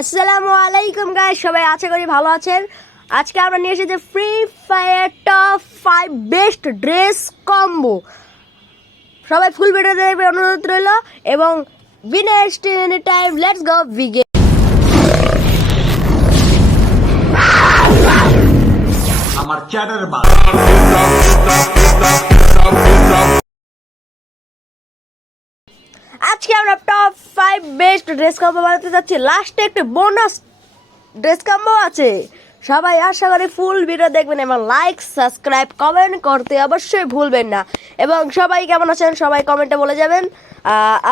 আসসালামু আলাইকুম গাইস, সবাই আশা করি ভালো আছেন। আজকে আমরা নিয়ে এসেছি free fire top 5 best dress combo. সবাই ফুল ভিডিও দেখবে অনুরোধ রইল এবং বিনেস্ট any time let's go begin. আমার চ্যাটার মা আজকে আমরা টপ 5 বেস্ট ড্রেস কম্বো বানাতে যাচ্ছি। লাস্টে একটা বোনাস ড্রেস কম্বো আছে। সবাই আশা করি ফুল ভিডিও দেখবেন এবং লাইক সাবস্ক্রাইব কমেন্ট করতে অবশ্যই ভুলবেন না। এবং সবাই কেমন আছেন সবাই কমেন্টে বলে যাবেন।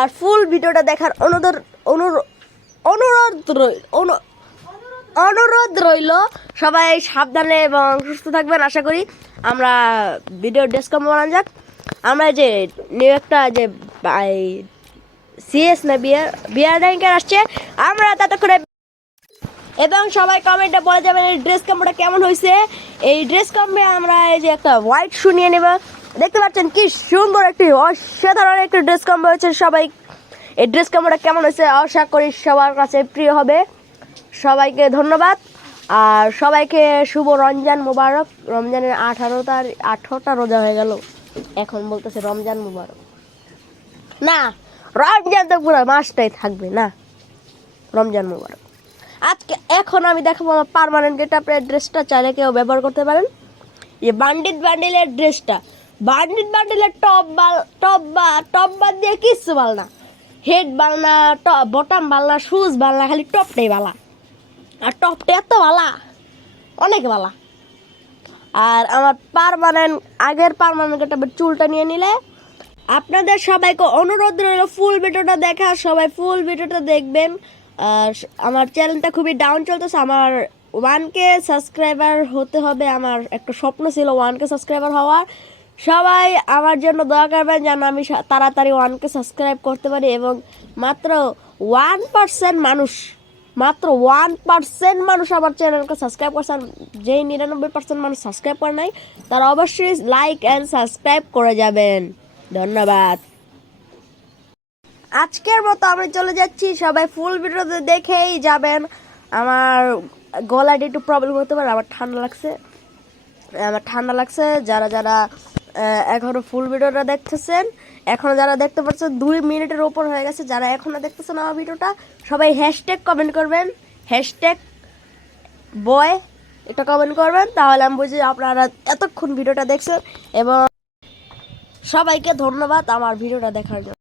আর ফুল ভিডিওটা দেখার অনুরোধ রইল। সবাই সাবধানে এবং সুস্থ থাকবেন আশা করি। আমরা ভিডিও ড্রেস কম্বো বানানো যাক। আমরা যে নিউ একটা যে সিএস না বিয়ার র্যাঙ্কের আসছে, আমরা ততক্ষণে এবং সবাই কমেন্টে বলে যাবেন এই ড্রেস কম্বোটা কেমন হয়েছে। এই ড্রেস কম্বে আমরা এই যে একটা হোয়াইট শু নিয়ে নেব। দেখতে পাচ্ছেন কি সুন্দর একটি অসাধারণ একটি ড্রেস কম্বো হয়েছে। সবাই এই ড্রেস কম্বোটা কেমন হয়েছে আশা করি সবার কাছে প্রিয় হবে। সবাইকে ধন্যবাদ আর সবাইকে শুভ রমজান মুবারক। রমজানের 18টা রোজা হয়ে গেল, এখন বলতেছে রমজান মুবারক। না, রমজান তো পুরো মাসটাই থাকবে না। রমজান মুবারক। আজকে এখন আমি দেখাবো আমার পার্মানেন্ট গেটআপের ড্রেসটা, চাইলে কেউ ব্যবহার করতে পারেন। এই বান্ডিলের ড্রেসটা, বান্ডিলের টপ বাদ দিয়ে কিচ্ছু ভালো না। হেড ভালো না, বটম ভালো না, শুজ ভালো না, খালি টপটাই ভালো। আর টপটা এত ভালো, অনেক ভালো। আর আমার আগের পার্মানেন্ট গেটআপের চুলটা নিয়ে নিলে আপনাদের সবাইকে অনুরোধ রইল ফুল ভিডিওটা দেখা। সবাই ফুল ভিডিওটা দেখবেন। আর আমার চ্যানেলটা খুবই ডাউন চলতেছে। আমার 1K সাবস্ক্রাইবার হতে হবে। আমার একটা স্বপ্ন ছিল 1K সাবস্ক্রাইবার হওয়ার। সবাই আমার জন্য দোয়া করবেন যেন আমি তাড়াতাড়ি 1K সাবস্ক্রাইব করতে পারি। এবং মাত্র 1% মানুষ আমার চ্যানেলকে সাবস্ক্রাইব করছেন। যেই 99% মানুষ সাবস্ক্রাইব করে নাই, তারা অবশ্যই লাইক অ্যান্ড সাবস্ক্রাইব করে যাবেন। ধন্যবাদ। আজকের মতো আমি চলে যাচ্ছি, সবাই ফুল ভিডিওতে দেখেই যাবেন। আমার গলাটি একটু প্রবলেম হতে পারে, আমার ঠান্ডা লাগছে। যারা এখনো ফুল ভিডিওটা দেখতেছেন, এখনো যারা দেখতে পাচ্ছেন 2 মিনিটের ওপর হয়ে গেছে, যারা এখনো দেখতেছেন আমার ভিডিওটা, সবাই হ্যাশট্যাগ কমেন্ট করবেন, হ্যাশট্যাগ বয় এটা কমেন্ট করবেন, তাহলে আমি বুঝি আপনারা এতক্ষণ ভিডিওটা দেখছেন। এবং সবাইকে ধন্যবাদ আমার ভিডিওটা দেখার জন্য।